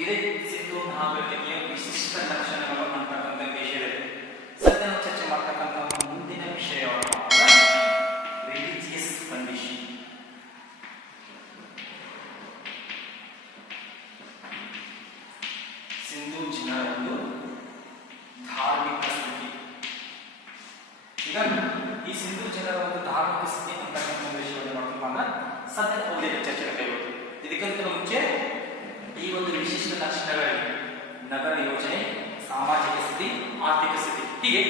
ಇದೇ ಸಿಂಧೂ ನಾಗರಿಕತೆಯ ವಿಶಿಷ್ಟ ಲಕ್ಷಣಗಳು ಅಂತಕ್ಕಂಥ ವಿಷಯದಲ್ಲಿ ಸದ್ಯ ನಾವು ಚರ್ಚೆ ಮಾಡ್ತಕ್ಕಂಥ ಮುಂದಿನ ವಿಷಯ ರಿಲಿಜಿಯಸ್ ಕಂಡೀಷನ್. ಸಿಂಧೂ ಜನರ ಒಂದು ಧಾರ್ಮಿಕ ಸ್ಥಿತಿ. ಈಗ ಈ ಸಿಂಧೂ ಜನರ ಒಂದು ಧಾರ್ಮಿಕ ಸ್ಥಿತಿ ಅಂತಕ್ಕಂಥ ವಿಷಯವನ್ನು ನೋಡ್ತಪ್ಪ ಸದ್ಯ ಉಲ್ಲೇಖ ಚರ್ಚೆ ಕೈಗೊಳ್ಳುತ್ತೆ. ಇದಕ್ಕಿಂತ ಮುಂಚೆ ಈ ಒಂದು ವಿಶಿಷ್ಟ ಲಕ್ಷಣಗಳಲ್ಲಿ ನಗರ ಯೋಜನೆ, ಸಾಮಾಜಿಕ ಸ್ಥಿತಿ, ಆರ್ಥಿಕ ಸ್ಥಿತಿ, ಹೀಗೆ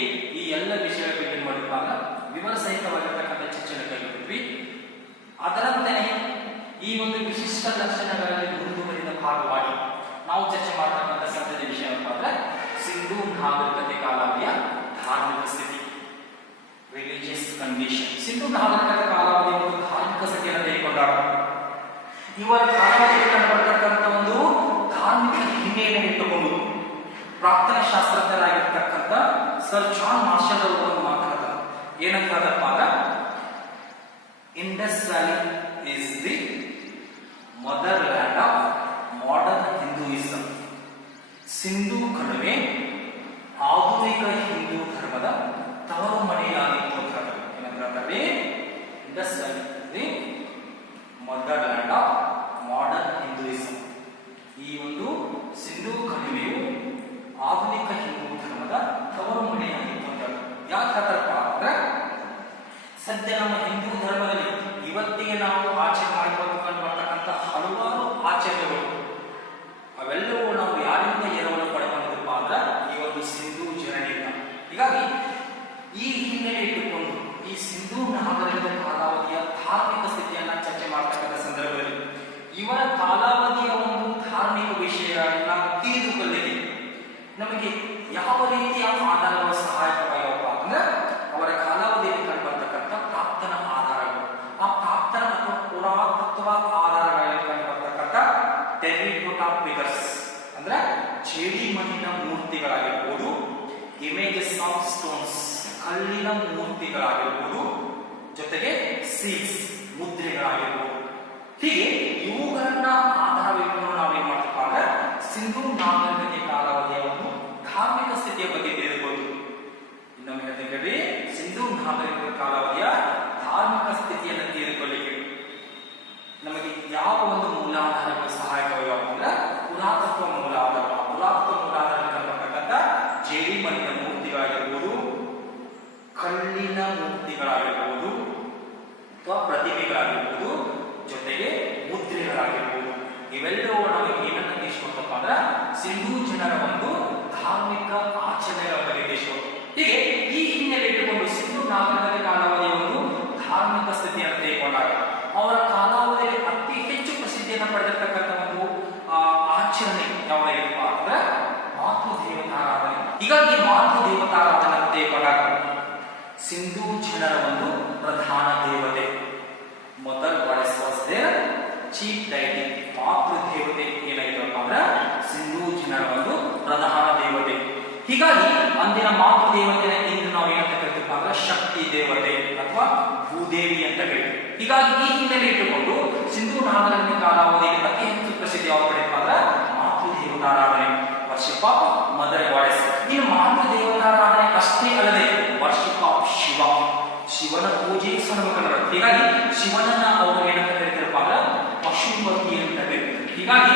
ಈ ಎಲ್ಲ ವಿಷಯಗಳ ಬಗ್ಗೆ ಮಾಡುವಾಗ ವಿವರ ಸಹಿತವಾಗಿರ್ತಕ್ಕಂಥ ಚರ್ಚೆಯನ್ನು ಕೈಗೊಳ್ಳಿದ್ವಿ. ಅದರಂತೆ ಈ ಒಂದು ವಿಶಿಷ್ಟ ಲಕ್ಷಣಗಳಲ್ಲಿ ಮುಂದುವರಿದ ಭಾಗವಾಗಿ ನಾವು ಚರ್ಚೆ ಮಾಡತಕ್ಕಂಥ ಸದ್ಯದ ವಿಷಯ ಅಂತಂದ್ರೆ ಸಿಂಧೂ ನಾಗರಿಕತೆ ಕಾಲಾವಧಿಯ ಧಾರ್ಮಿಕ ಸ್ಥಿತಿ, ರಿಲಿಜಿಯಸ್ ಕಂಡೀಷನ್. ಸಿಂಧೂ ನಾಗರಿಕತೆ ಕಾಲಾವಧಿಯ ಒಂದು ಧಾರ್ಮಿಕ ಸ್ಥಿತಿಯನ್ನು ತೆಗೆದುಕೊಂಡಾಗ ಇವರ ಕಾಲಾವಧಿಯಲ್ಲಿ ಕಂಡುಬರ್ತಕ್ಕಂಥ ಒಂದು ಧಾರ್ಮಿಕ ಹಿನ್ನೆಲೆಯನ್ನು ಇಟ್ಟುಕೊಂಡು ಪ್ರಾರ್ಥನಾ ಶಾಸ್ತ್ರಜ್ಞರಾಗಿರ್ತಕ್ಕಂಥ ಸರ್ ಜಾನ್ ಮಾರ್ಷಲ್ ಅವರು ಒಂದು ಮಾತಾಡ್ತಾರೆ. ಏನಂತಪ್ಪ ಅಂದ್ರೆ Indus valley is the mother land of modern Hinduism. Sindhu ಕಣಿವೆ ಆಧುನಿಕ ಹಿಂದೂ ಧರ್ಮದ ತವರು ಮನೆಯಾಗಿತ್ತು ಅಂತ ಹೇಳ್ತಾರೆ. Indus valley the mother land of modern Hinduism. ಈ ಒಂದು ಸಿಂಧೂ ಕಣಿವೆಯು ಆಧುನಿಕ ಹಿಂದೂ ಧರ್ಮದ ತವರು ಮನೆಯಾಗಿತ್ತು ಅಂತ ಯಾಕೆ ಹೇಳ್ತಾರಪ್ಪ ಅಂದ್ರೆ ಸದ್ಯ ನಮ್ಮ ಹಿಂದೂ ಧರ್ಮದಲ್ಲಿ ಇವತ್ತಿಗೆ ನಾವು ಆಚರಣೆ ಮಾಡಿಕೊಂಡು ಬರ್ತಕ್ಕಂಥ ಹಲವಾರು ಆಚರಣೆಗಳು ಅವೆಲ್ಲವೂ ನಾವು ಯಾರಿಂದ ಎರವನ್ನು ಪಡೆದುಕೊಂಡಿದ್ದಪ್ಪ ಅಂದ್ರೆ ಈ ಒಂದು ಸಿಂಧೂ ಜನರಿಂದ. ಹೀಗಾಗಿ ಈ ಹಿನ್ನೆಲೆ ಇಟ್ಟುಕೊಂಡು ಈ ಸಿಂಧೂ ನಾಗರಿಕದ ಕಾಲಾವಧಿಯ ಧಾರ್ಮಿಕ ಸ್ಥಿತಿಯನ್ನ ಚರ್ಚೆ ಮಾಡ್ತಕ್ಕಂಥ ಸಂದರ್ಭದಲ್ಲಿ ಇವರ ಕಾಲಾವಧಿಯ ಒಂದು ಧಾರ್ಮಿಕ ವಿಷಯಗಳನ್ನ ತಿಳಿದುಕೊಳ್ಳಲಿಕ್ಕೆ ನಮಗೆ ಯಾವ ರೀತಿಯ ಆಧಾರಗಳು ಸಹಾಯಕವಾಗಿವಪ್ಪ ಅಂದ್ರೆ ಅವರ ಕಾಲಾವಧಿಯಲ್ಲಿ ಕಂಡುಬರ್ತಕ್ಕಂಥ ಪ್ರಾಕ್ತನ ಆಧಾರಗಳು, ಆ ಪ್ರಾಕ್ತನ ಅಥವಾ ಪುರಾತತ್ವ ಆಧಾರಗಳಲ್ಲಿ ಕಂಡುಬರ್ತಕ್ಕಂಥ ಟೆರಿಕೋಟಾ ಫಿಗರ್ಸ್ ಅಂದ್ರೆ ಜೇಡಿ ಮಣ್ಣಿನ ಮೂರ್ತಿಗಳಾಗಿರ್ಬೋದು, ಇಮೇಜಸ್ ಆಫ್ ಸ್ಟೋನ್ಸ್ ಕಲ್ಲಿನ ಮೂರ್ತಿಗಳಾಗಿರ್ಬೋದು, ಜೊತೆಗೆ ಸೀಲ್ಸ್ ಮುದ್ರೆಗಳಾಗಿರ್ಬೋದು, ಹೀಗೆ ಇವುಗಳನ್ನ ಆಧಾರವಿಟ್ಟುಕೊಂಡು ನಾವೇನ್ ಮಾಡ್ತೀವಿ ಅಂದ್ರೆ ಸಿಂಧೂ ನಾಗರಿಕತೆ ಕಾಲಾವಧಿಯ ಒಂದು ಧಾರ್ಮಿಕ ಸ್ಥಿತಿಯ ಬಗ್ಗೆ ತಿಳಿದುಕೊಂಡು ಇನ್ನೊಮ್ಮೆ ಹೇಳ್ತೇವೆ ಸಿಂಧೂ ನಾಗರಿಕತೆ ಕಾಲಾವಧಿಯ ಧಾರ್ಮಿಕ ಸ್ಥಿತಿಯನ್ನು ತಿಳಿದುಕೊಳ್ಳಿಕ್ಕೆ ನಮಗೆ ಯಾವ ಒಂದು ಮೂಲಾಧಾರಗಳು ಸಹಾಯಕವಾಗಿವೆ ಅಂದ್ರೆ ಪುರಾತತ್ವ ಮೂಲಾಧಾರ. ಪುರಾತತ್ವ ಮೂಲಾಧಾರದಲ್ಲಿ ಕಂಡುಬರ್ತಕ್ಕಂಥ ಜೇಡಿ ಮಣ್ಣಿನ ಮೂರ್ತಿಗಳಾಗಿರ್ಬೋದು, ಕಲ್ಲಿನ ಮೂರ್ತಿಗಳಾಗಿರ್ಬೋದು ಅಥವಾ ಪ್ರತಿಮೆಗಳಾಗಿರ್ಬೋದು, ಜೊತೆಗೆ ಮುದ್ರೆಗಳಾಗಿರ್ಬೋದು, ಇವೆಲ್ಲವೂ ನಮಗೆ ಏನನ್ನ ತಿಳಿಸಿಕೊಡ್ತಪ್ಪ ಅಂದ್ರೆ ಸಿಂಧೂ ಜನರ ಒಂದು ಧಾರ್ಮಿಕ ಆಚರಣೆಗಳ ಬಗ್ಗೆ ತಿಳಿಸಿಕೊಡ್ತು. ಹೀಗೆ ಈ ಹಿನ್ನೆಲೆ ಇಟ್ಟುಕೊಂಡು ಸಿಂಧೂ ನಾಗರಿಕತೆ ಕಾಲಾವಧಿಯ ಒಂದು ಧಾರ್ಮಿಕ ಸ್ಥಿತಿಯನ್ನು ತೆಗೆದುಕೊಂಡಾಗ ಅವರ ಕಾಲಾವಧಿಯಲ್ಲಿ ಅತಿ ಹೆಚ್ಚು ಪ್ರಸಿದ್ಧಿಯನ್ನು ಪಡೆದಿರ್ತಕ್ಕಂಥ ಒಂದು ಆಚರಣೆ ಯಾವುದಾಗಿರಪ್ಪ ಅಂದ್ರೆ ಮಾತೃ ದೇವತಾರಾಧನೆ. ಹೀಗಾಗಿ ಮಾತೃ ದೇವತಾರಾಧನೆ ತೆಗೆದುಕೊಂಡಾಗ ಸಿಂಧೂ ಜನರ ಒಂದು ಪ್ರಧಾನ ದೇವತೆ ಮೊದಲ್ voice was their chief deity. ಮಾತೃ ದೇವತೆ ಏನಾಗಿತ್ತಪ್ಪ ಅಂದ್ರೆ ಸಿಂಧೂ ಜನರ ಒಂದು ಪ್ರಧಾನ ದೇವತೆ. ಹೀಗಾಗಿ ಅಂದಿನ ಮಾತೃ ದೇವತೆನ ಇಂದು ನಾವು ಏನಂತ ಕರಿತೀವಿ ಅಂದ್ರೆ ಶಕ್ತಿ ದೇವತೆ ಅಥವಾ ಭೂದೇವಿ ಅಂತ ಕರಿತೀವಿ. ಹೀಗಾಗಿ ಈ ಹಿನ್ನೆಲೆ ಇಟ್ಟುಕೊಂಡು ಸಿಂಧೂ ನಾಗರಿಕತೆ ಕಾಲಾವಧಿಯಲ್ಲಿ ಅತಿ ಹೆಚ್ಚು ಪ್ರಸಿದ್ಧಿ ಯಾವ ಪಡೆಯಪ್ಪ ಅಂದ್ರೆ ಮಾತೃ ದೇವತಾರಾಧನೆ, ವರ್ಷಿಪ್ ಆಫ್ ಮದರ್ ವಾಯ್ಸ್. ಇನ್ನು ಮಾತೃ ದೇವತಾರಾಧನೆ ಅಷ್ಟೇ ಅಲ್ಲದೆ ವರ್ಷಿಪ್ ಆಫ್ ಶಿವ, ಶಿವನ ಪೂಜೆ ಸನ್ಮುಖ. ಹೀಗಾಗಿ ಶಿವನನ್ನ ಅವರು ಏನಂತ ಕರೀತಾರಪ್ಪ ಅಂದ್ರೆ ಪಶುಪತಿ ಅಂತ ಕರೀತಾರೆ. ಹೀಗಾಗಿ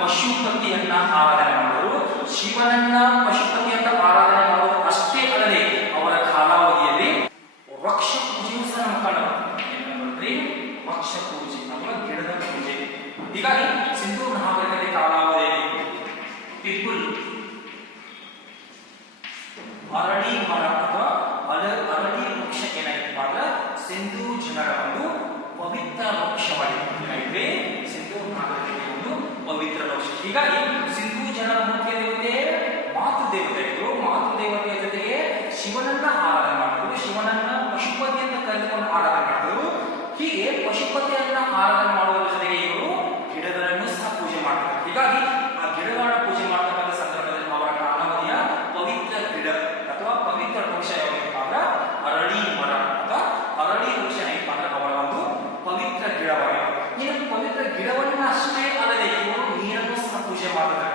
ಪಶುಪತಿಯನ್ನ ಆರಾಧನೆ ಮಾಡೋರು, ಶಿವನನ್ನ ಪಶುಪತಿ ಅಂತ ಆರಾಧನೆ ಮಾಡೋರು ಅಷ್ಟೇ ಅಲ್ಲದೆ ಅವರ ಕಾಲಾವಧಿಯಲ್ಲಿ ವೃಕ್ಷ ಪೂಜೆಯೂ ಸಹ ಏನಂದ್ರೆ ವೃಕ್ಷ ಪೂಜೆ ಅಥವಾ ಗಿಡದ ಪೂಜೆ. ಹೀಗಾಗಿ ಸಿಂಧೂ ನಾಗರಿಕತೆ ಕಾಲಾವಧಿಯಲ್ಲಿ ಪೀಪಲ್ ಅರಳಿ ಮರ ಅಥವಾ ಅರಳಿ ವೃಕ್ಷ ಏನಾಗಿತ್ತು ಅಂದ್ರೆ ಸಿಂಧೂ ಜನರ ಒಂದು ಪವಿತ್ರ ವೃಕ್ಷವಾಗಿದೆ. ಸಿಂಧೂ ನಾಗರಿಕತೆ ಒಂದು ಪವಿತ್ರ ವೃಕ್ಷ. ಹೀಗಾಗಿ ಸಿಂಧೂ ಜನರ ಮುಖ್ಯ ದೇವತೆ ಮಾತೃ ದೇವತೆಗಳು, ಮಾತೃ ದೇವತೆಯ ಜೊತೆಗೆ ಶಿವನನ್ನ ಆರಾಧನೆ ಮಾಡಿದ್ರು, ಶಿವನನ್ನ ಪಶುಪತಿ ಅಂತ ಕರೆದುಕೊಂಡು ಆರಾಧನೆ ಮಾಡಿದ್ರು. ಹೀಗೆ ಪಶುಪತಿಯನ್ನ ಆರಾಧನೆ ಮಾಡುವುದರ ಜೊತೆಗೆ ಇವರು ಗಿಡಗಳನ್ನು ಸಹ ಪೂಜೆ ಮಾಡ್ತಾರೆ. ಹೀಗಾಗಿ ಆ ಗಿಡಗಳನ್ನ ಪೂಜೆ ಮಾಡತಕ್ಕಂಥ ಸಂದರ್ಭದಲ್ಲಿ ಅವರ ಕಾಲಾವಧಿಯ ಪವಿತ್ರ ಗಿಡ ಅಥವಾ ಪವಿತ್ರ ವೃಕ್ಷ ಯಾವಾಗಿತ್ತು ಅಂದ್ರೆ ಅರಳಿ ಮರ ಅಥವಾ ಅರಳಿ ವೃಕ್ಷ ಏನಪ್ಪ ಅಂದ್ರೆ ಅವರ ಒಂದು ಪವಿತ್ರ ಗಿಡವಾಗಿದೆ. ಈ ಪವಿತ್ರ ಗಿಡವನ್ನ ಅಷ್ಟೇ ಅಲ್ಲದೆ ಇವರು ನೀರನ್ನು ಸಹ ಪೂಜೆ ಮಾಡ್ತಾರೆ.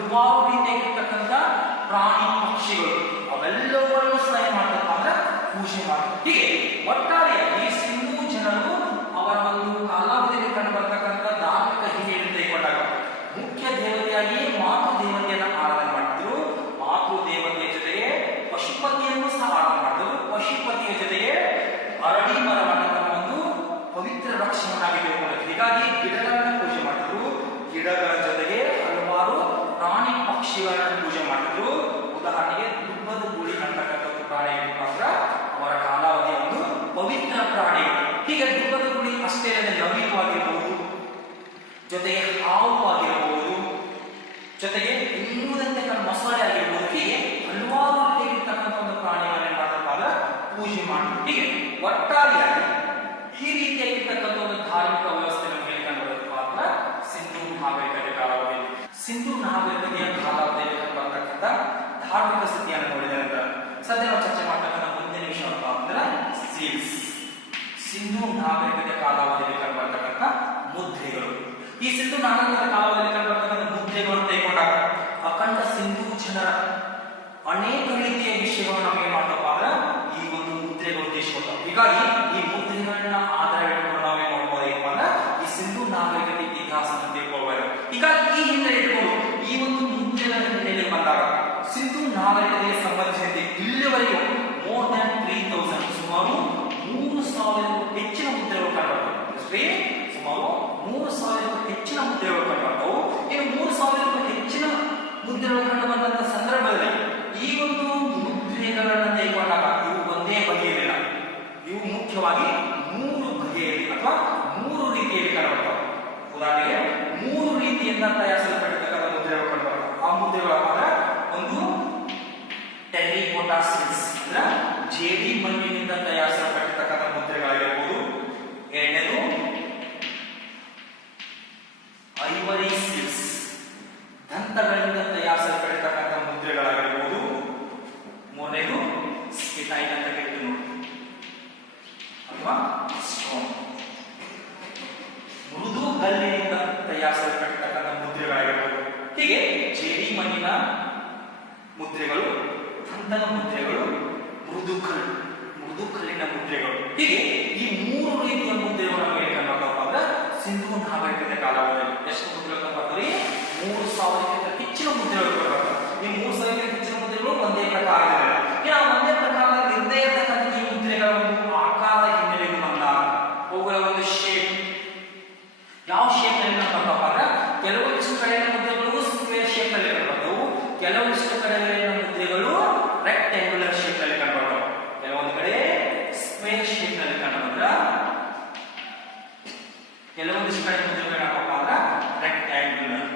ಹಲವಾರು ರೀತಿಯಾಗಿರ್ತಕ್ಕಂಥ ಪ್ರಾಣಿ ಪಕ್ಷಿಗಳು ಅವೆಲ್ಲವನ್ನು ಸಹ ಏನ್ ಮಾಡ್ತಪ್ಪ ಅಂದ್ರೆ ಪೂಜೆ ಮಾಡ್ತಾರೆ. ಹೀಗೆ ಒಟ್ಟಾರೆಯಾಗಿ ಸಿಂಧೂ ಜನರು ಅವರ ಒಂದು ಕಾಲಾವಧಿಯಲ್ಲಿ ಕಂಡು ಬರ್ತಕ್ಕಂಥ ಧಾರ್ಮಿಕ ಹಿರಿಯನ್ನು ತೆಗೆದುಕೊಂಡಾಗ ಮುಖ್ಯ ದೇವತೆಯಾಗಿ ಮಾತೃ ದೇವತೆಯನ್ನು ಆರಾಧನೆ ಮಾಡ್ತಿದ್ರು. ಮಾತೃ ದೇವತೆಯ ಜೊತೆಗೆ ಪಶುಪತಿಯನ್ನು ಸಹ ಆರಾಧನೆ ಮಾಡಿದ್ರು. ಪಶುಪತಿಯ ಜೊತೆಗೆ ಅರಳಿ ಮರವನ್ನು ತಮ್ಮ ಒಂದು ಪವಿತ್ರ ವೃಕ್ಷವನ್ನಾಗಿ ತೆಗೆದುಕೊಂಡರು. ಹೀಗಾಗಿ ಗಿಡಗಳನ್ನು ಪೂಜೆ ಮಾಡಿದ್ರು. ಗಿಡಗಳ ಜೊತೆಗೆ ಹಲವಾರು ಪ್ರಾಣಿ ಪಕ್ಷಿಗಳನ್ನು ಪೂಜೆ ಮಾಡಿದ್ರು. ಉದಾಹರಣೆಗೆ ದುಬ್ಬದ ಗೂಳಿ ಅಂತಕ್ಕಂಥ ಪ್ರಾಣಿ ಮಾತ್ರ ಅವರ ಕಾಲಾವಧಿಯ ಒಂದು ಪವಿತ್ರ ಪ್ರಾಣಿಗಳು. ಹೀಗೆ ದುಬ್ಬದ ಗೂಳಿ ಅಷ್ಟೇ ಅಲ್ಲದೆ ನವಿಲು ಆಗಿರಬಹುದು, ಜೊತೆಗೆ ಹಾವು ಆಗಿರಬಹುದು, ಜೊತೆಗೆ ಇನ್ನುದಂತೆ ಮೊಸಳೆ ಆಗಿರಬಹುದು. ಹೀಗೆ ಹಲವಾರು ರೀತಿಯಾಗಿರ್ತಕ್ಕಂಥ ಒಂದು ಪ್ರಾಣಿಗಳನ್ನು ಮಾಡಬೇಕಾದ ಪೂಜೆ ಮಾಡಿದ್ರು. ಹೀಗೆ ಒಟ್ಟಾರೆಯಾಗಿ ಈ ರೀತಿಯಾಗಿರ್ತಕ್ಕಂಥ ಒಂದು ಧಾರ್ಮಿಕ ವ್ಯವಸ್ಥೆ ನಮಗೆ ಕಂಡು ಬರೋದಕ್ಕೆ ಮಾತ್ರ ಸಿಂಧೂ ನಾಗರಿಕತೆ ಕಾಲಾವಧಿ. ಸಿಂಧೂ ನಾಗರಿಕತೆಯ ಕಾಲಾವಧಿಯಲ್ಲಿ ಬರ್ತಕ್ಕಂಥ ಧಾರ್ಮಿಕ ಸ್ಥಿತಿಯನ್ನು ನೋಡಿದ ನಂತರ ಸದ್ಯ ನಾವು ಚರ್ಚೆ ಮಾಡ್ತಕ್ಕಂಥ ಮುಂದಿನ ವಿಷಯ ಅಂದ್ರೆ ಸೀಲ್ಸ್. ಸಿಂಧೂ ನಾಗರಿಕತೆ ಕಾಲಾವಧಿಯಲ್ಲಿ ಕಂಡು ಬರ್ತಕ್ಕಂಥ ಮುದ್ರೆಗಳು. ಈ ಸಿಂಧೂ ನಾಗರಿಕತೆ ಕಾಲಾವಧಿಯಲ್ಲಿ ಕಂಡು ಬರ್ತಕ್ಕಂಥ ಮುದ್ರೆಗಳು ತೆಗೆದುಕೊಂಡಾಗ ಅಖಂಡ ಸಿಂಧೂ ಜನರ ಅನೇಕ ರೀತಿಯ ವಿಷಯಗಳು ನಮಗೆ ಮಾಡ್ತಪ್ಪ ಅಂದ್ರೆ ಈ ಒಂದು ಮುದ್ರೆಗಳು ಉದ್ದೇಶಿಸುತ್ತವೆ. ಹೀಗಾಗಿ ಈ ಮುದ್ರೆಗಳನ್ನ ಆಧಾರ ಇಟ್ಕೊಂಡು ನಾವೇ ನೋಡ್ಬೋದೇನಪ್ಪ ಅಂದ್ರೆ ಈ ಸಿಂಧೂ ನಾಗರಿಕತೆ ಇತಿಹಾಸವನ್ನು ತಿಳ್ಕೊಳ್ಬಹುದು. ಹೀಗಾಗಿ ಈ ಹಿಂದೆ ಇಟ್ಕೊಂಡು ಈ ಒಂದು ಮುದ್ರೆಗಳ ಹಿನ್ನೆಲೆ ಬಂದಾಗ ಸಿಂಧೂ ನಾಗರಿಕತೆಗೆ ಸಂಬಂಧಿಸಿದಂತೆ ಇಲ್ಲಿವರೆಗೂ ಮೋರ್ ದನ್ 3000 ಸುಮಾರು 3000ಕ್ಕೂ ಹೆಚ್ಚಿನ ಮುದ್ರೆಗಳು ಕಂಡುಬರ್ತವೆ. ಸುಮಾರು 3000ಕ್ಕೂ ಹೆಚ್ಚಿನ ಮುದ್ರೆಗಳು ಕಂಡುಬರ್ತವು. ಇನ್ನು 3000ಕ್ಕೂ ಹೆಚ್ಚಿನ ಮುದ್ರೆಗಳು ಕಂಡು ಬಂದಂತ ಸಂದರ್ಭದಲ್ಲಿ ಈ ಒಂದು ಮುದ್ರೆಗಳನ್ನು ತೆಗೆದುಕೊಂಡಾಗ ಇವು ಒಂದೇ ಬಗೆಯಲ್ಲಿಲ್ಲ. ಇವು ಮುಖ್ಯವಾಗಿ 3 ಬಗೆಯಲ್ಲಿ ಅಥವಾ 3 ರೀತಿಯಲ್ಲಿ ಕಂಡುಬರ್ತವೆ. ಉದಾಹರಣೆಗೆ 3 ರೀತಿಯಿಂದ ತಯಾರಿಸಲ್ಪಟ್ಟಿರ್ತಕ್ಕಂಥ ಮುದ್ರೆಗಳು ಕಂಡುಬರ್ತವೆ. ಆ ಮುದ್ರೆಗಳು ಅಂದ್ರೆ ಒಂದು ಟೆರ್ರಿಕೋಟಾ ಸೀಲ್ಸ್ ಅಂದ್ರೆ ಜೇಡಿ ಮಣ್ಣಿನಿಂದ ತಯಾರಿಸಲ್ಪಟ್ಟಿರ್ತಕ್ಕಂಥ ಮುದ್ರೆಗಳಾಗಿರಬಹುದು. ಎರಡನೇದು ಐವರಿ ಸೀಲ್ಸ್ ದಂತಗಳಿಂದ ತಯಾರಿಸಲ್ಪಟ್ಟಿರ್ತಕ್ಕಂಥ ಮುದ್ರೆಗಳಾಗಿರಬಹುದು. ಮೂರನೇದು ಸ್ಕಿಟೈನ್ ಅಂತ ಕೇಳ್ತೀವಿ ನೋಡಿ ಅಥವಾ ಸ್ಟೋನ್ ಮೃದು ಕಲ್ಲಿನಿಂದ ತಯಾರಿಸಲ್ಪಟ್ಟಿರ್ತಕ್ಕಂಥ ಮುದ್ರೆಗಳಾಗಿರಬಹುದು. ಹೀಗೆ ಜೇಡಿ ಮಣ್ಣಿನ ಮುದ್ರೆಗಳು, ದಂತದ ಮುದ್ರೆಗಳು, ಮೃದು ಕಲ್ಲಿನ ಮುದ್ರೆಗಳು. ಹೀಗೆ ಈ 3 ರೀತಿಯ ಮುದ್ರೆಗಳು ನಮಗೆ ಕಂಡುಬರ್ತವೆ ಅಂದ್ರೆ ಸಿಂಧೂ ನಾಗರಿಕತೆ ಕಾಲಾವಧಿಯಲ್ಲಿ ಎಷ್ಟು ಮುದ್ರೆಗಳು ಕಂಡುಬರ್ತವೆ? 3000ಕ್ಕಿಂತ ಹೆಚ್ಚಿನ ಮುದ್ರೆಗಳು ಕಂಡುಬರ್ತವೆ. ಈ 3000ಕ್ಕಿಂತ ಹೆಚ್ಚಿನ ಮುದ್ರೆಗಳು ಒಂದೇ ಪ್ರಕಾರದಲ್ಲಿಲ್ಲ. ಒಂದೇ ಪ್ರಕಾರದಲ್ಲಿ ಇರದೇ ಇರತಕ್ಕಂಥ ಈ ಮುದ್ರೆಗಳ ಒಂದು ಆಕಾರದ ಹಿನ್ನೆಲೆಗೆ ಬಂದಾಗ ಅವುಗಳ ಒಂದು ಶೇಪ್ ಯಾವ ಶೇಪ್ ನಲ್ಲಿ ಕಂಡುಬರ್ತವೆ ಅಂದ್ರೆ ಕೆಲವೊಂದಿಷ್ಟು ಕಡೆಯ ಮುದ್ರೆಗಳು ಸ್ಕ್ವೇರ್ ಶೇಪ್ ನಲ್ಲಿ ಕಂಡುಬರ್ತವು, ಕೆಲವೊಂದಿಷ್ಟು ಕಡೆಯ ಮುದ್ರೆಗಳು ರೆಕ್ಟಾಂಗ್ಯುಲರ್ ಶೇಪ್ ನಲ್ಲಿ ಕಂಡುಬರ್ತವೆ. ಕೆಲವೊಂದು ಕಡೆ ಸ್ಕ್ವೇರ್ ಶೇಪ್ ನಲ್ಲಿ ಕಂಡುಬಂದ್ರ ಕೆಲವೊಂದಿಷ್ಟು ಕಡೆ ಮುದ್ರೆಗಳು ಏನಪ್ಪ ಅಂದ್ರೆ ರೆಕ್ಟಾಂಗ್ಯುಲರ್.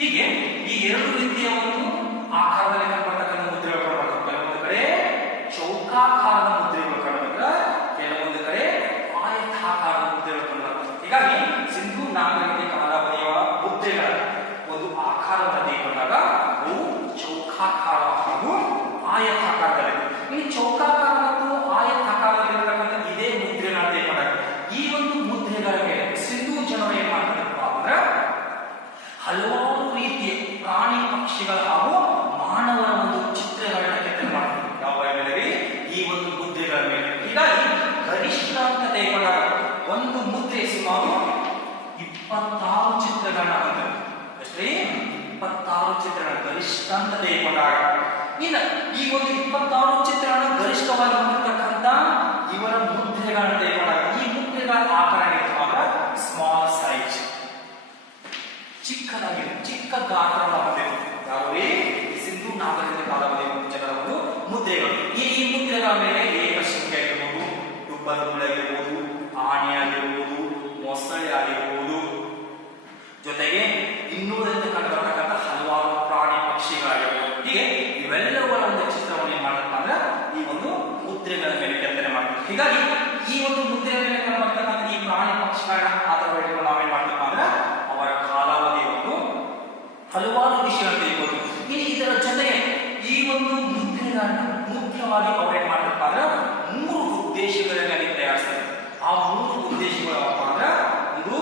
ಹೀಗೆ ಈ 2 ರೀತಿಯ ಒಂದು ಆಕಾರದಲ್ಲಿ ಕಂಡುಬರ್ತಕ್ಕಂಥ ಮುದ್ರೆಗಳು ಕಂಡುಬರ್ತವೆ. ಕೆಲವೊಂದು ಕಡೆ ಚೌಕಾಕಾರದ ಮುದ್ರೆಗಳು ಕಂಡುಬರ್ತವೆ, ಕೆಲವೊಂದು ಕಡೆ ಆಯತಾಕಾರದ ಮುದ್ರೆಗಳು ಕಂಡುಬರ್ತವೆ. ಹೀಗಾಗಿ ಸಿಂಧೂ ನಾಗರಿಕತೆ ಕಾಲಾವಧಿಯ ಮುದ್ರೆಗಳ ಒಂದು ಆಕಾರವನ್ನು ತೆಗೆದುಕೊಂಡಾಗ ಅವು ಚೌಕಾಕಾರ ಹಾಗೂ ಆಯತಾಕಾರದಲ್ಲಿ. ಇನ್ನು ಚೌಕಾಕಾರ ಮತ್ತು ಆಯತಾಕಾರದಲ್ಲಿರತಕ್ಕಂಥ ಇದೇ ಮುದ್ರೆಗಳನ್ನು ತೆಗೆದುಕೊಂಡಾಗ ಈ ಒಂದು ಮುದ್ರೆಗಳ ಮೇಲೆ ಸಿಂಧೂ ಜನರು ಏನ್ ಮಾಡ್ತಾರಪ್ಪ ಅಂದ್ರೆ ಹಲವಾರು ರೀತಿಯ ಪ್ರಾಣಿ ಪಕ್ಷಿಗಳ ಹಾಗೂ ಮಾನವರ ಒಂದು ಚಿತ್ರಗಳನ್ನ ಕೆತ್ತನೆ ಮಾಡ್ತಾರೆ. ಯಾವ ಮೇಲೆ? ಈ ಒಂದು ಮುದ್ರೆಗಳ ಮೇಲೆ. ಹೀಗಾಗಿ ಗರಿಷ್ಠ ಅಂತ ತೆಗೆದುಕೊಂಡಾಗ ಒಂದು ಮುದ್ರೆ ಸುಮಾರು 26 ಚಿತ್ರಗಳನ್ನ ಹೊಂದಿದೆ. ಅಷ್ಟೇ 26 ಚಿತ್ರಗಳ ಗರಿಷ್ಠ ಅಂತ ತೆಗೆದುಕೊಂಡಾಗ ಇನ್ನು ಈ ಒಂದು 26 ಚಿತ್ರಗಳನ್ನ ಗರಿಷ್ಠವಾಗಿ ಹೊಂದಿರತಕ್ಕಂಥ ಇವರ ಮುದ್ರೆಗಳನ್ನ ತೆಗೆದುಕೊಂಡಾಗ ಈ ಮುದ್ರೆಗಳ ಆಕಾರ ಏನಿರುವಾಗ ಸ್ಮಾಲ್ ಸೈಜ್, ಚಿಕ್ಕದಾಗಿದೆ, ಚಿಕ್ಕ ಗಾತ್ರವನ್ನು ಹೊಂದಿದೆ. ಯಾವುದೇ ಸಿಂಧೂ ನಾಗರಿಕತೆ ಕಾಲಾವಧಿಯ ಜನರ ಒಂದು ಮುದ್ರೆಗಳು. ಈ ಮುದ್ರೆಗಳ ಮೇಲೆ ಏಕಶಿಂಕೆ ಆಗಿರಬಹುದು, ದುಬ್ಬದ ಗೂಳಿ ಆಗಿರಬಹುದು, ಆನೆ ಆಗಿರಬಹುದು, ಮೊಸಳೆ ಆಗಿರಬಹುದು, ಜೊತೆಗೆ ಇನ್ನೂರರಿಂದ ಕಂಡುಬರತಕ್ಕಂಥ ಹಲವಾರು ಪ್ರಾಣಿ ಪಕ್ಷಿಗಳಾಗಿರಬಹುದು. ಹೀಗೆ ಇವೆಲ್ಲವರ ಒಂದು ಚಿತ್ರವನ್ನು ಏನ್ ಮಾಡಪ್ಪ ಅಂದ್ರೆ ಈ ಒಂದು ಮುದ್ರೆಗಳ ಮೇಲೆ ಕೆತ್ತನೆ ಮಾಡ್ತಾರೆ. ಹೀಗಾಗಿ ಈ ಒಂದು ಮುದ್ರೆಯ ಮೇಲೆ ಕಂಡುಬರ್ತಕ್ಕಂಥ ಈ ಪ್ರಾಣಿ ಪಕ್ಷಿಗಳನ್ನ ಆಧಾರವಾಗಿ ನಾವೇನ್ ಮಾಡ್ತಪ್ಪ ಅಂದ್ರೆ ಅವರ ಕಾಲಾವಧಿಯನ್ನು ಹಲವಾರು ವಿಷಯಗಳು ತಿಳಿಬಹುದು. ಇನ್ನು ಇದರ ಜೊತೆಗೆ ಈ ಒಂದು ಮುದ್ರೆಗಳನ್ನ ಮುಖ್ಯವಾಗಿ ಅವರೇನ್ ಮಾಡ್ತಪ್ಪ ಅಂದ್ರೆ 3 ಉದ್ದೇಶಗಳಿಗಾಗಿ ತಯಾರಿಸ್ತಾರೆ. ಆ 3 ಉದ್ದೇಶಗಳು ಏನಪ್ಪ ಅಂದ್ರೆ ಇದು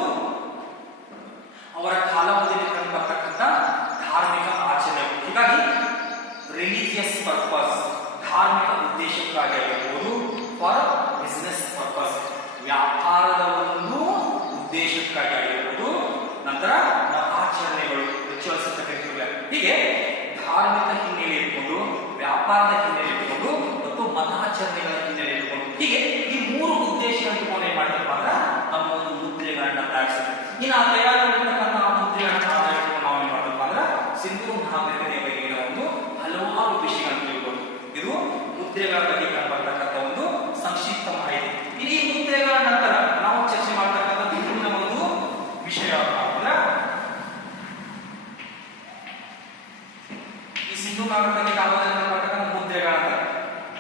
ನಂತರ ಮತಾಚರಣೆಗಳು ರಿಚುವಲ್ಸ್ ಅಂತ ಕರೀತೀವಿ. ಹೀಗೆ ಧಾರ್ಮಿಕ ಹಿನ್ನೆಲೆ ಇಟ್ಕೊಂಡು, ವ್ಯಾಪಾರದ ಹಿನ್ನೆಲೆ ಇಟ್ಕೊಂಡು ಮತ್ತು ಮತಾಚರಣೆಗಳ ಹಿನ್ನೆಲೆ ಇಟ್ಕೊಂಡು, ಹೀಗೆ ಈ ಮೂರು ಉದ್ದೇಶಗಳನ್ನು ಇಟ್ಕೊಂಡು ಏನ್ ಮಾಡ್ತಪ್ಪ ಅಂದ್ರೆ ನಮ್ಮ ಒಂದು ಮುದ್ರೆಗಳನ್ನ ತಯಾರಿಸ್ತಾರೆ. ಇನ್ನು ಆ ತಯಾರಿರ್ತಕ್ಕಂಥ ಮುದ್ರೆಗಳನ್ನ ಆಧಾರ ಇಟ್ಕೊಂಡು ನಾವು ಏನ್ ಮಾಡ್ತಪ್ಪ ಅಂದ್ರೆ ಸಿಂಧೂ ನಾಗರಿಕತೆಯ ಬಗ್ಗೆ ಒಂದು ಹಲವಾರು ವಿಷಯಗಳನ್ನು ತಿಳ್ಕೊಂಡು, ಇದು ಮುದ್ರೆಗಳ ಬಗ್ಗೆ ಕಂಡುಬರ್ತಕ್ಕಂಥ ಒಂದು ಸಂಕ್ಷಿಪ್ತ ಮಾಹಿತಿ. ಈ ಮುದ್ರೆಗಳ ನಂತರ ನಾವು ಚರ್ಚೆ ಮಾಡ್ತಕ್ಕಂಥದ್ದು ಇನ್ನೊಂದು ಒಂದು ವಿಷಯ ಅಂದ್ರೆ ಈ ಸಿಂಧೂ ನಾಗರಿಕತೆ ಕಾಲದಲ್ಲಿ ಬರ್ತಕ್ಕಂಥ ಮುದ್ರೆಗಳ ನಂತರ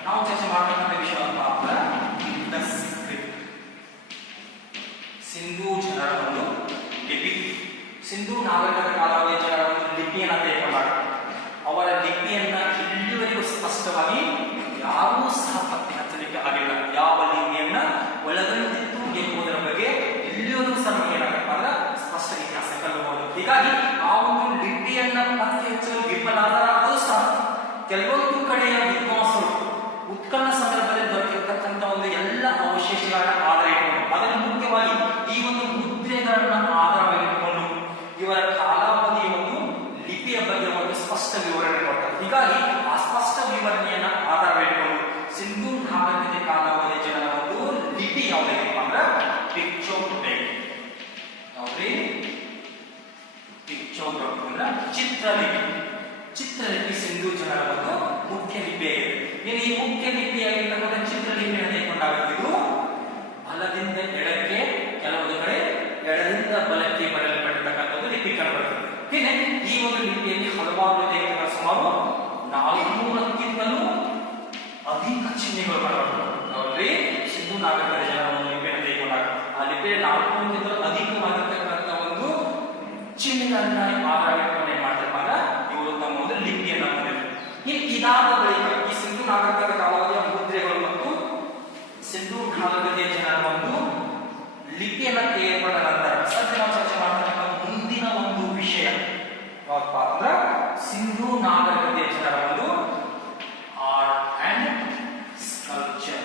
ನಾವು ಚರ್ಚೆ ಮಾಡ್ತಕ್ಕಂಥ ವಿಷಯ ಅಂತ ಅಂದ್ರೆ ಸಿಂಧೂ ಜನರ ಒಂದು ಲಿಪಿ. ಸಿಂಧೂ ನಾಗರಿಕತೆ ಕಾಲಾವಧಿಯ ಜನರ ಒಂದು ಲಿಪಿಯನ್ನು ತೆಗೆದುಕೊಂಡಾಗ ಅವರ ಲಿಪಿಯನ್ನ ಇಲ್ಲಿವರೆಗೂ ಸ್ಪಷ್ಟವಾಗಿ ಯಾರೂ ಸಹ ಪತ್ತೆ ಹಚ್ಚಲಿಕ್ಕೆ ಆಗಿಲ್ಲ. ಯಾವ ಲಿಪಿಯನ್ನ ಒಳಗೊಂಡಿತ್ತು ಎಂಬುದರ ಬಗ್ಗೆ ಇಲ್ಲಿವರೆಗೂ ಸಹ ಏನಾಗಪ್ಪ ಅಂದ್ರೆ ಸ್ಪಷ್ಟ ಇತಿಹಾಸ ಕಂಡುಬಹುದು. ಹೀಗಾಗಿ ಆ ಒಂದು ಲಿಪಿಯನ್ನ ಪತ್ತೆ ಹಚ್ಚಲು ವಿಫಲರಾದರೂ ಸಹ ಕೆಲವೊಂದು ಕಡೆಯ ವಿದ್ವಾಂಸರು ಉತ್ಖನನ ಸಂದರ್ಭದಲ್ಲಿ ದೊರಕಿರ್ತಕ್ಕಂಥ ಒಂದು ಎಲ್ಲ ಅವಶೇಷಗಳನ್ನ ಆಧಾರ ಇಟ್ಟುಕೊಂಡು, ಅದನ್ನು ಮುಖ್ಯವಾಗಿ ಈ ಒಂದು ಮುದ್ರೆಗಳನ್ನ ಆಧಾರವಾಗಿಟ್ಟುಕೊಂಡು ಇವರ ಕಾಲಾವಧಿಯ ಒಂದು ಲಿಪಿಯ ಬಗ್ಗೆ ಒಂದು ಸ್ಪಷ್ಟ ವಿವರಣೆ ಕೊಡ್ತಾರೆ. ಹೀಗಾಗಿ ಆ ಸ್ಪಷ್ಟ ವಿವರಣೆಯನ್ನ ಆಧಾರವಾಗಿಟ್ಟುಕೊಂಡು ಸಿಂಧೂ ನಾಗರಿಕತೆ ಕಾಲಾವಧಿಯ ಜನರ ಒಂದು ಲಿಪಿ ಯಾವುದಾಗಿಪ್ಪ ಅಂದ್ರೆ ಪಿಕ್ಚೋಗ್ರಫಿ. ಯಾವ್ದ್ರಿ? ಪಿಕ್ಚೋಗ್ರಫಿ ಅಂದ್ರೆ ಚಿತ್ರಲಿಪಿ. ಚಿತ್ರಲಿಪಿ ಸಿಂಧೂ ಜನರ ಒಂದು ಮುಖ್ಯ ಲಿಪಿಯಾಗಿದೆ. ಇನ್ನು ಈ ಮುಖ್ಯ ಲಿಪಿಯಾಗಿರ್ತಕ್ಕಂಥ ಚಿತ್ರಲಿಪಿಯನ್ನು ತೆಗೆದುಕೊಂಡಾಗಿದ್ದು ಬಲದಿಂದ ಎಡಕ್ಕೆ, ಕೆಲವೊಂದು ಕಡೆ ಎಡದಿಂದ ಬಲಕ್ಕೆ ಬರೆಯಲ್ಪಟ್ಟಿರ್ತಕ್ಕಂಥದ್ದು ಲಿಪಿ ಕಂಡುಬರುತ್ತದೆ. ಇನ್ನು ಈ ಒಂದು ಲಿಪಿಯಲ್ಲಿ ಹಲವಾರು ರೀತಿಯ ಸುಮಾರು 400ಕ್ಕಿಂತಲೂ ಅಧಿಕ ಚಿಹ್ನೆಗಳು ಕಂಡುಬರುತ್ತವೆ. ನೋಡ್ರಿ, ಸಿಂಧೂ ನಾಗರಿಕತೆ ಜನರ ಒಂದು ಲಿಪಿಯನ್ನು ತೆಗೆದುಕೊಂಡಾಗ ಆ ಲಿಪಿಯಲ್ಲಿ 400ಕ್ಕಿಂತಲೂ ಅಧಿಕವಾಗಿರ್ತಕ್ಕಂಥ ಒಂದು ಚಿಹ್ನೆಗಳನ್ನ ಆಧಾರವಾಗಿ ಏನ್ ಮಾಡ್ತಾರೆ ಅಂದ್ರೆ ಇವರು ತಮ್ಮ ಒಂದು ಲಿಪಿಯನ್ನು ಹೊಂದಿದ್ದಾರೆ. ಇದಾದ ಬಳಿಕ ಈ ಸಿಂಧೂ ನಾಗರಿಕತೆ ಕಾಲಾವಧಿಯ ಮುದ್ರೆಗಳು ಮತ್ತು ಸಿಂಧೂ ನಾಗರಿಕತೆಯ ಜನರ ಒಂದು ಲಿಪಿಯನ್ನು ತೆಗೆದುಕೊಂಡ ನಂತರ ಸದ್ಯ ನಾವು ಚರ್ಚೆ ಮಾಡ್ತಕ್ಕಂಥ ಮುಂದಿನ ಒಂದು ವಿಷಯ ಯಾವಪ್ಪ ಅಂದ್ರೆ ಸಿಂಧೂ ನಾಗರಿಕತೆಯ ಜನರ ಒಂದು ಆರ್ಟ್ ಅಂಡ್ ಸ್ಕಲ್ಪ್ಚರ್.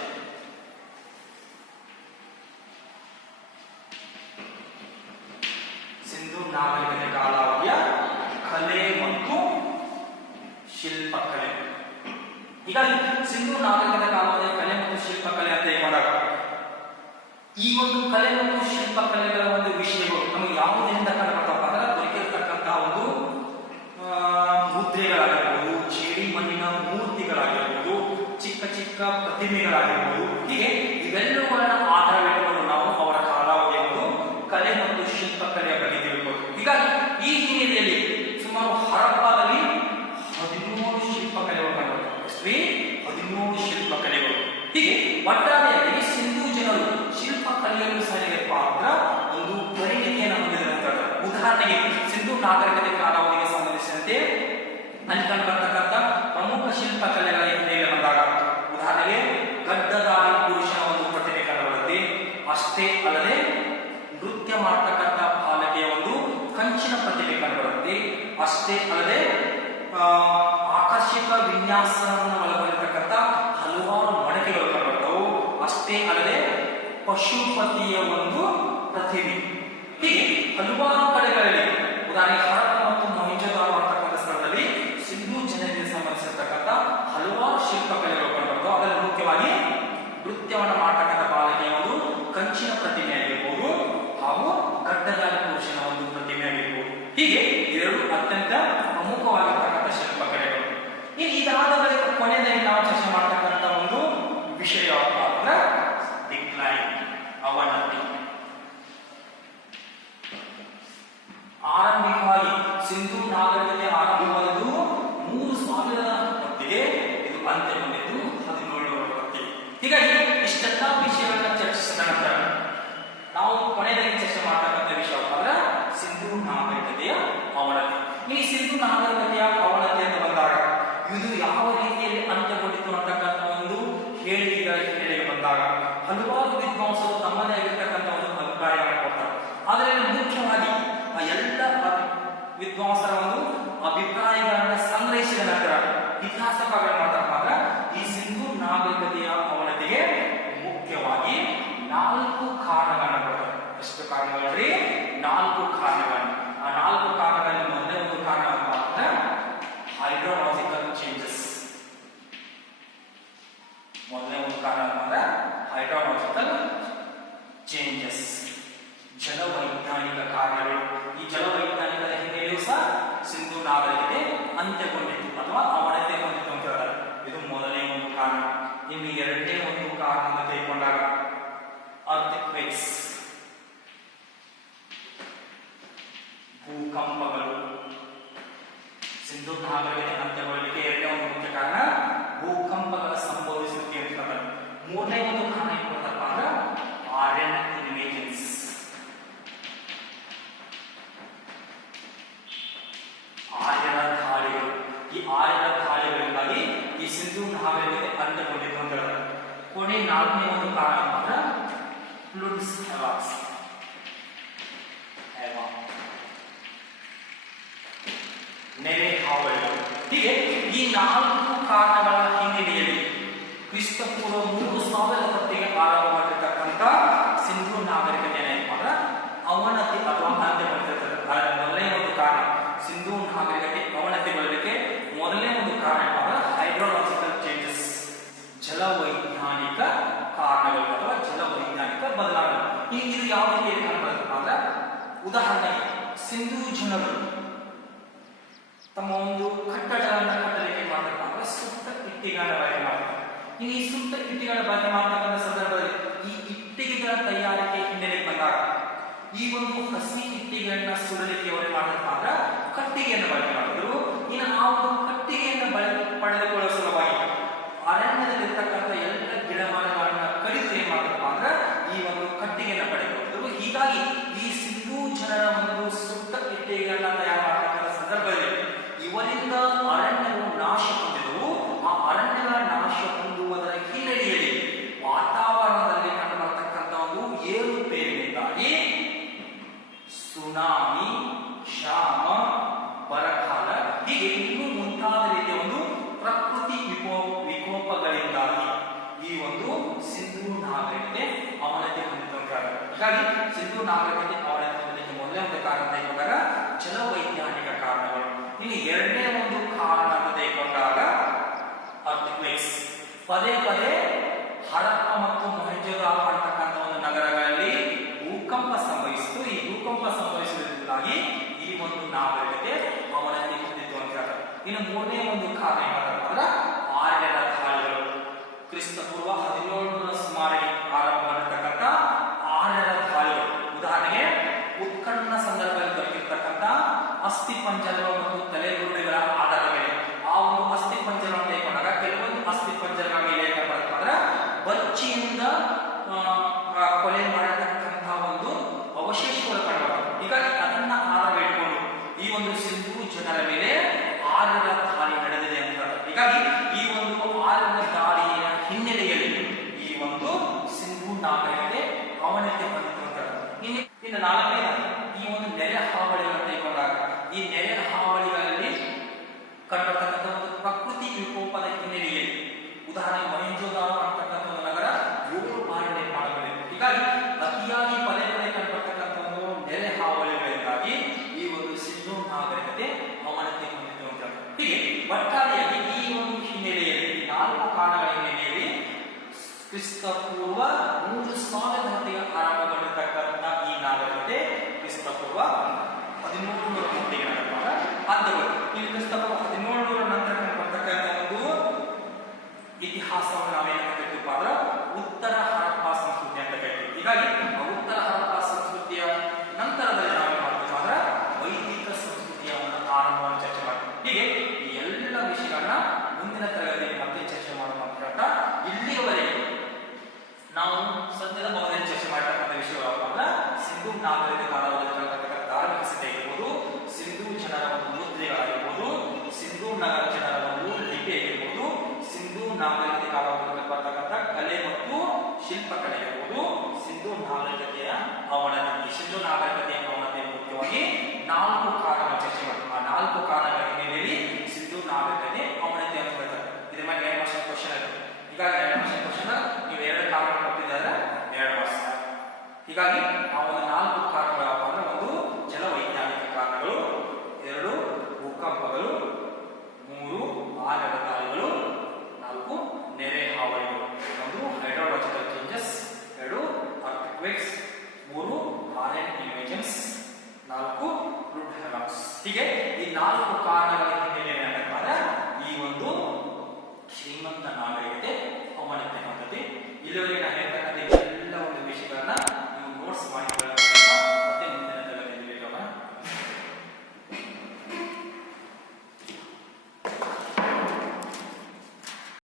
ಸಿಂಧೂ ನಾಗರಿಕತೆ ಕಾಲಾವಧಿಯ ಕಲೆ ಮತ್ತು ಶಿಲ್ಪಕಲೆ. ಹೀಗಾಗಿ ಸಿಂಧೂ ನಾಗರಿಕತೆ ಕಾಲಾವಧಿಯ ಕಲೆ ಮತ್ತು ಶಿಲ್ಪಕಲೆ ಅಂತ ಹೇಳೋದಾಗ ಈ ಒಂದು ಕಲೆ ಮತ್ತು ಶಿಲ್ಪಕಲೆಗಳ ಒಂದು ವಿಷಯಗಳು ನಮಗೆ ಯಾವುದರಿಂದ ಕಂಡುಬರ್ತಪ್ಪ ಅಂದ್ರೆ ದೊರಕಿರ್ತಕ್ಕಂತಹ ಒಂದು ಮುದ್ರೆಗಳಾಗಿರ್ಬೋದು, ಜೇಡಿ ಮಣ್ಣಿನ ಮೂರ್ತಿಗಳಾಗಿರ್ಬೋದು, ಚಿಕ್ಕ ಚಿಕ್ಕ ಪ್ರತಿಮೆಗಳಾಗಿರ್ಬೋದು, ಹೀಗೆ ಇವೆಲ್ಲವುಗಳನ್ನ ಆಧಾರವಿಟ್ಟುಕೊಂಡು ನಾವು ಅವರ ಕಾಲಾವಧಿಯ ಒಂದು ಕಲೆ ಮತ್ತು ಶಿಲ್ಪಕಲೆಯ ಬಗ್ಗೆ ತಿಳ್ಬೋದು. ಹೀಗಾಗಿ ಈ ಹಿನ್ನೆಲೆಯಲ್ಲಿ ಸುಮಾರು ಹರಪ್ಪದಲ್ಲಿ 13 ಶಿಲ್ಪಕಲೆಗಳು ಕಂಡುಬರ್ತವೆ. 13 ಶಿಲ್ಪಕಲೆಗಳು. ಹೀಗೆ ಒಟ್ಟಾರೆಯಾಗಿ ಸಿಂಧೂ ಜನರು ಶಿಲ್ಪಕಲೆಯಲ್ಲೂ ಸರಿಯಾದ ಪಾತ್ರ ಒಂದು ಪರಿಣಿತಿಯನ್ನು ಹೊಂದಿರುವಂತದ್ದು. ಉದಾಹರಣೆಗೆ ಸಿಂಧೂ ನಾಗರಿಕತೆ ಕಾಲಾವಧಿಗೆ ಸಂಬಂಧಿಸಿದಂತೆ ಅಲ್ಲಿ ಕಂಡುಬರ್ತಕ್ಕಂಥ ಪ್ರಮುಖ ಶಿಲ್ಪಕಲೆಗಳ ಹಿನ್ನೆಲೆ ಬಂದಾಗ ಉದಾಹರಣೆಗೆ ಗಡ್ಡದಾರಿ ಪುರುಷನ ಒಂದು ಪ್ರತಿಮೆ ಕಂಡುಬರುತ್ತೆ. ಅಷ್ಟೇ ಅಲ್ಲದೆ ನೃತ್ಯ ಮಾಡ್ತಕ್ಕಂಥ ಬಾಲಕಿಯ ಒಂದು ಕಂಚಿನ ಪ್ರತಿಮೆ ಕಂಡುಬರುತ್ತೆ. ಅಷ್ಟೇ ಅಲ್ಲದೆ ಆಕರ್ಷಕ ವಿನ್ಯಾಸವನ್ನು ಒಳಗೊಂಡಿರ್ತಕ್ಕಂಥ ಹಲವಾರು ಮಡಕೆಗಳು ಕಂಡುಬರ್ತವು. ಅಷ್ಟೇ ಅಲ್ಲದೆ ಪಶುಪತಿಯ ಒಂದು ಪ್ರತಿಮೆ. ಹೀಗೆ ಹಲವಾರು ಕಡೆಗಳಲ್ಲಿ ಉದಾಹರಣೆ ಹರಪ್ಪ ಮತ್ತು ಮೊಹೆಂಜೊದಾರೋ ಅಂತಕ್ಕಂಥ ಸ್ಥಳದಲ್ಲಿ ಸಿಂಧೂ ಜನರಿಗೆ ಸಂಬಂಧಿಸಿರ್ತಕ್ಕಂಥ ಹಲವಾರು ಶಿಲ್ಪಕಲೆಗಳು ಕಂಡುಬರ್ತವೆ. ಅದರಲ್ಲಿ ಮುಖ್ಯವಾಗಿ ನೃತ್ಯವನ್ನು ಮಾಡತಕ್ಕಂಥ ಬಾಲಕಿಯ ಒಂದು ಕಂಚಿನ ಪ್ರತಿಮೆ ಆಗಿರ್ಬೋದು ಹಾಗೂ ಗಡ್ಡದಾರಿ ಪುರುಷನ ಒಂದು ಪ್ರತಿಮೆ ಆಗಿರ್ಬೋದು. ಹೀಗೆ ಇವೆರಡು ಅತ್ಯಂತ ಪ್ರಮುಖವಾಗಿರ್ತಕ್ಕಂಥ ಶಿಲ್ಪಕಲೆಗಳು. ಇದಾದ ಬಳಿಕ ಕೊನೆಯಲ್ಲಿ ನಾವು ಚರ್ಚೆ ಮಾಡ್ತಕ್ಕಂಥ ಒಂದು ವಿಷಯ ಅಂದ್ರೆ ಡಿಕ್ಲೈನ್, ಅವನತಿ. ಆರಂಭಿಕವಾಗಿ ಸಿಂಧೂ ನಾಗರಿಕತೆ ಆರಂಭವಾದದ್ದು 3000 ಹೊತ್ತಿಗೆ, ಇದು ಅಂತ್ಯ ಹೊಂದಿದ್ದು 1700 ಹೊತ್ತಿಗೆ. ಹೀಗಾಗಿ ಇಷ್ಟೆಲ್ಲ ವಿಷಯಗಳನ್ನ ಚರ್ಚಿಸಿದ ನಂತರ ನಾವು ಕೊನೆಯಲ್ಲಿ ಚರ್ಚೆ ಮಾಡ್ತಕ್ಕಂಥ ವಿಷಯ ಅಂದ್ರೆ ಸಿಂಧೂ ನಾಗರಿಕತೆಯ ಅವನತಿ. ಈ ಸಿಂಧೂ ನಾಗರಿಕತೆಯ ಅವನತಿ ಅಂತ ಬಂದಾಗ ಇದು ಯಾವ ರೀತಿಯಲ್ಲಿ ಅಂತ್ಯಗೊಂಡಿತು ಅಂತಕ್ಕಂಥ ಒಂದು ಹೇಳಿಕೆಗಳ ಹಿನ್ನೆಲೆಗೆ ಬಂದಾಗ ಹಲವಾರು ವಿದ್ವಾಂಸರು ತಮ್ಮದೇ ಆಗಿರ್ತಕ್ಕಂಥ ಒಂದು ಅಭಿಪ್ರಾಯವನ್ನು ಕೊಡ್ತಾರೆ. ಆದರೆ ಮುಖ್ಯವಾಗಿ ಆ ಎಲ್ಲ ವಿದ್ವಾಂಸರ ಒಂದು ಅಭಿಪ್ರಾಯಗಳನ್ನು ಸಂಗ್ರಹಿಸಿದ ನಂತರ ಇತಿಹಾಸಕಾರರು ಮಾಡ್ತಾರೆ ಈ ಸಿಂಧೂ ನಾಗರಿಕತೆಯ ಅವನತಿಗೆ ಮುಖ್ಯವಾಗಿ 4 ಕಾರಣಗಳನ್ನು ಕೊಡ್ತಾರೆ. ಎಷ್ಟು ಕಾರಣಗಳು? 4 ಕಾರಣಗಳು. ನಾಗರಿಕತೆ ಅಂತ್ಯಗೊಂಡಿತ್ತು ಅಥವಾ ಅವನತಿಗೊಂಡಿತ್ತು ಅಂತ ಹೇಳ್ತಾರೆ. ಇದು ಮೊದಲನೇ ಒಂದು ಕಾರಣ. ಇನ್ನು ಎರಡನೇ ಒಂದು ಕಾರಣ ತೆಗೆದುಕೊಂಡಾಗ ಅರ್ಥಕ್ವೇಕ್ಸ್, ಭೂಕಂಪಗಳು. ಸಿಂಧೂ ನಾಗರಿಕತೆ ಅಂತ್ಯಗೊಳ್ಳಲಿಕ್ಕೆ ಎರಡನೇ ಒಂದು ಮುಖ್ಯ ಕಾರಣ ಭೂಕಂಪಗಳ ಸಂಭವಿಸುವಿಕೆ ಅಂತ ಹೇಳ್ತಾರೆ. ಮೂರನೇ ಒಂದು ಕಾರಣ ಏನಪ್ಪ ಅಂದ್ರೆ ಆರ್ಯನ್ ಇನ್ವೇಷನ್ಸ್. ಆರ್ಯರ ದಾಳಿಗಳು. ಈ ಆರ್ಯರ ದಾಳಿಗಳಿಂದಾಗಿ ಈ ಸಿಂಧೂ ನಾಗರಿಕತೆ ಅಂತ್ಯಗೊಂಡಿತ್ತು ಅಂತ ಹೇಳ್ತಾರೆ. ಕೊನೆ ನಾಲ್ಕನೇ ಒಂದು ಕಾರಣ ಅಂದ್ರೆ ಫ್ಲೂಡ್ಸ್, ನೆರೆ ಹಾವಳಿಗಳು. ಹೀಗೆ ಈ ನಾಲ್ಕು ಕಾರಣಗಳ ಹಿನ್ನೆಲೆಯಲ್ಲಿ ಕ್ರಿಸ್ತಪೂರ್ವ 3000 ಹೊತ್ತಿಗೆ ಆರಂಭವಾಗಿರ್ತಕ್ಕಂಥ ಸಿಂಧೂ ನಾಗರಿಕತೆ ಏನಪ್ಪ ಅವನತಿ ಅಥವಾ ಅಂತ್ಯಗೊಳ್ತಿರ್ತದೆ. ಅದರ ಮೊದಲನೇ ಒಂದು ಕಾರಣ ಸಿಂಧೂ ನಾಗರಿಕತೆ ಅವನತಿಗೊಳ್ಳಲಿಕ್ಕೆ ಮೊದಲನೇ ಒಂದು ಕಾರಣ ಹೈಡ್ರೋಲಾಜಿಕಲ್ ಚೇಂಜಸ್, ಜಲವೈಜ್ಞಾನಿಕ ಕಾರಣಗಳು ಅಥವಾ ಜಲವೈಜ್ಞಾನಿಕ ಬದಲಾವಣೆ. ಇದು ಯಾವ ರೀತಿ ಕಾಣಬರುತ್ತಪ್ಪ ಅಂದ್ರೆ, ಉದಾಹರಣೆಗೆ ಸಿಂಧೂ ಜನರು ತಮ್ಮ ಒಂದು ಕಟ್ಟಡಗಳನ್ನ ಕಟ್ಟಲಿಕ್ಕೆ ಮಾಡ್ತಾರೆ ಅಂದ್ರೆ ಸುಟ್ಟ ಇಟ್ಟಿಗೆಗಳ ಬಳಕೆ ಮಾಡ್ತಾರೆ. ಈ ಸುಟ್ಟ ಇಟ್ಟಿಗೆಗಳ ಬಳಕೆ ಮಾಡ್ತಕ್ಕಂಥ ಸಂದರ್ಭದಲ್ಲಿ ಈ ಇಟ್ಟಿಗೆಗಳ ತಯಾರಿಕೆ ಹಿನ್ನೆಲೆ ಬಂದಾಗ ಈ ಒಂದು ಹಸಿ ಇಟ್ಟಿಗೆಗಳನ್ನ ಸುಡಲಿಕ್ಕೆ ಅವರು ಮಾಡಬೇಕು ಅಂದ್ರೆ ಕಟ್ಟಿಗೆಯನ್ನು ಬಳಕೆ ಮಾಡಿದ್ರು. ಇನ್ನು ಆ ಒಂದು ಕಟ್ಟಿಗೆಯನ್ನು ಪಡೆದುಕೊಳ್ಳುವ ಸಲುವಾಗಿ ಅರಣ್ಯದಲ್ಲಿರ್ತಕ್ಕಂಥ ಎಲ್ಲ ಗಿಡಮರಗಳನ್ನ ಕಡಿದು ಏನ್ ಮಾಡಬೇಕು ಅಂದ್ರೆ ಈ ಒಂದು ಕಟ್ಟಿಗೆಯನ್ನು ಪಡೆದುಕೊಳ್ಳುತ್ತಿರು. ಹೀಗಾಗಿ ಈ ಸಿಂಧೂ ಜನರ ಒಂದು ಸುಟ್ಟ ಇಟ್ಟಿಗೆಗಳನ್ನ ತಯಾರು ಮಾಡತಕ್ಕಂಥ ಸಂದರ್ಭದಲ್ಲಿ ಇವರಿಂದ ಅರಣ್ಯಗಳು ನಾಶ ಹೊಂದಿದವು. ಆ ಅರಣ್ಯಗಳ ನಾಶ ಹೊಂದುವುದರ ಹಿನ್ನೆಲೆಯಲ್ಲಿ ವಾತಾವರಣದಲ್ಲಿ ಕಂಡುಬರತಕ್ಕಂಥ ಒಂದು ಏರುಪೇರಿನಿಂದಾಗಿ ಸುನಾಮಿ, ಕ್ಷಾಮ, ಬರಗಾಲ ಹೀಗೆ ಇನ್ನೂ ಮುಂತಾದ ರೀತಿಯ ಒಂದು ಪ್ರಕೃತಿ ವಿಕೋಪಗಳಿಂದಾಗಿ ಈ ಒಂದು ಸಿಂಧೂ ನಾಗರಿಕತೆ ಅವನತಿ ಹೊಂದಿತು ಅಂತ ಹೇಳ್ತಾರೆ. ಹೀಗಾಗಿ ಸಿಂಧೂ ನಾಗರಿಕತೆ ಅವನತಿ ಹೊಂದಲಿಕ್ಕೆ ಮೊದಲನೇ ಒಂದು ಕಾರಣ ತೆಗೆದುಕೊಂಡಾಗ ಜಲವೈಜ್ಞಾನಿಕ ಕಾರಣಗಳು. ಇನ್ನು ಎರಡನೇ ಒಂದು ಕಾರಣ ಅಂತ ತೆಗೆದುಕೊಂಡಾಗ ಅರ್ಥಕ್ವೇಕ್ಸ್. ಪದೇ ಪದೇ ಹರಪ್ಪ ಮತ್ತು ಮೊಹೆಂಜೊದಾರೋ ಅಂತಕ್ಕಂಥ ಒಂದು ನಗರಗಳಲ್ಲಿ ಭೂಕಂಪ ಸಂಭವಿಸಿತು. ಈ ಭೂಕಂಪ ಸಂಭವಿಸುವುದರಿಂದಾಗಿ ಈ ಒಂದು ನಾಗರಿಕತೆ ಅವನತಿ ಹೊಂದಿತ್ತು ಅಂತ ಹೇಳ್ತಾರೆ. ಇನ್ನು ಮೂರನೇ ಒಂದು ಕಾರಣ ಏನಪ್ಪ ಅಂದ್ರೆ ಆರ್ಯರ ದಾಳಿಗಳು. ಕ್ರಿಸ್ತಪೂರ್ವ 1700 ಸುಮಾರಿಗೆ ಆರಂಭವಾಗಿರ್ತಕ್ಕಂಥ ಆರ್ಯರ ದಾಳಿಗಳು. ಉದಾಹರಣೆಗೆ ಉತ್ಖನನ ಸಂದರ್ಭದಲ್ಲಿ ದೊರಕಿರ್ತಕ್ಕಂಥ ಅಸ್ಥಿ ಪಂಜರಗಳು ಮತ್ತು ತಲೆಗುರುಡೆಗಳ